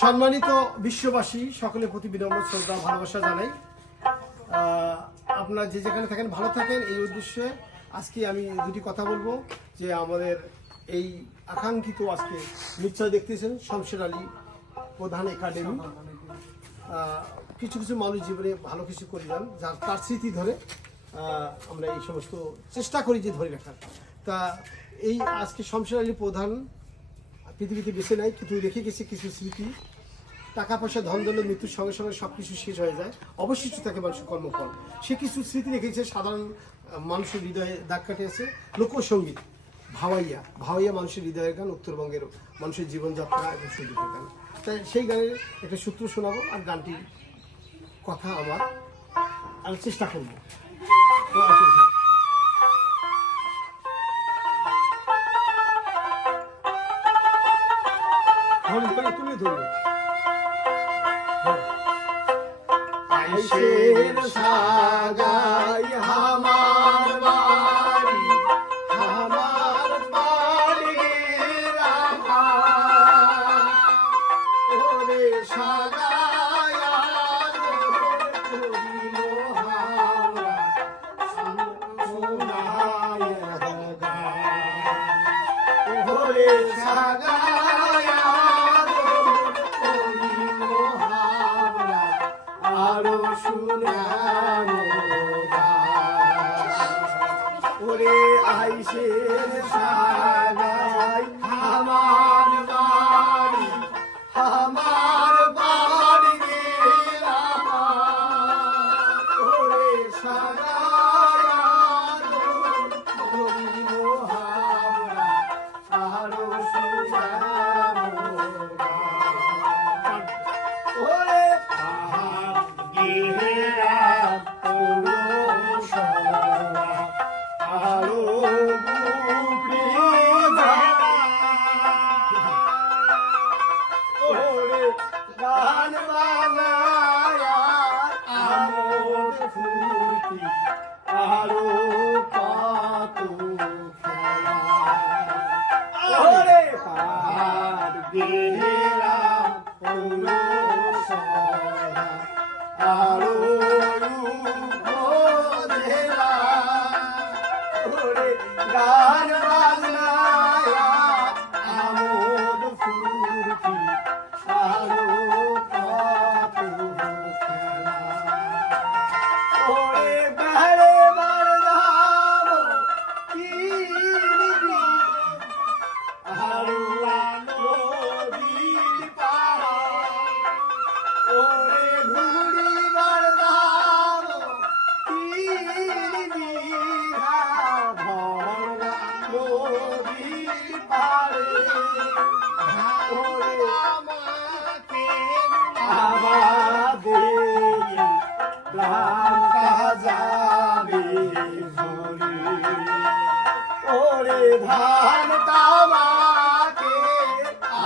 সম্মানিত বিশ্ববাসী সকলের প্রতি বিনম্র শ্রদ্ধা ভালোবাসা জানাই। আপনারা যে যেখানে থাকেন ভালো থাকেন এই উদ্দেশ্যে আজকে আমি দুটি কথা বলবো। যে আমাদের এই আকাঙ্ক্ষিত আজকে নিশ্চয় দেখতেছেন শমশের আলী প্রধান একাডেমি, কিছু কিছু মানুষ জীবনে ভালো কিছু করে যান, যার তার স্মৃতি ধরে আমরা এই সমস্ত চেষ্টা করি যে ধরে রাখার। তা এই আজকে শমশের আলী প্রধান পৃথিবীতে বেছে নেয়, কিন্তু রেখে গেছে কিছু স্মৃতি। টাকা পয়সা ধন দৌলত মৃত্যুর সঙ্গে সঙ্গে সব কিছু শেষ হয়ে যায়, অবশিষ্ট থাকে মানুষের কর্মফল। সে কিছু স্মৃতি রেখেছে, সাধারণ মানুষের হৃদয়ে দাগ কাটিয়েছে। লোকসঙ্গীত ভাওয়াইয়া, ভাওয়াইয়া মানুষের হৃদয়ের গান, উত্তরবঙ্গের মানুষের জীবনযাত্রা এবং সঙ্গীতের গান। তাই সেই গানের একটা সূত্র শোনাবো, আর গানটির কথা আমি চেষ্টা করবো। তুমি ধরো আইসের সাগাই আমার বাড়ি, আমার বাড়ি রামা ওরে সাগাই করিল হাওড়া সোনায় ওরে সাগাই আরো শুনানো ওরে আইসের সাগাই আমার বাড়ি, আমার বাড়ি গেলাম ওরে সাগাই করিল হাওড়া আরো শুনানো ওরে গান বাংলা আমোদ ফুর্তি আরো কত খেলা ওরে পাহাড় গেরা পৌরসভা আরো উপজেলা ওরে গান বাংলা আমোদ ফুর্তি আরো কত খেলা ওরে বেড়ে বারদাম কি আরো নদীর পাড় ওরে ঘুড়ি বারদাম কি বিঘা ভরা নদীর পাড়ে ওরে আমাদের প্রাণটা যাবে ঝরে ওরে ধান তামাকে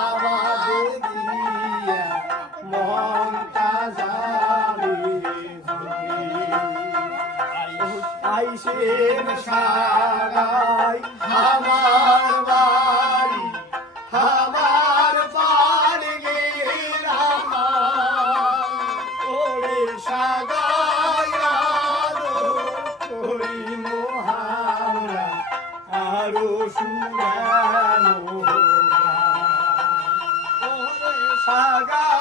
আমাদের দিয়া মনটা যাবে ঝরে আইসের সাগাই আমার বাড়ি, আমার বাড়ি গেলাম ওরে সাগাই ওই মহারা আরো শুনানো ওরে সাগাই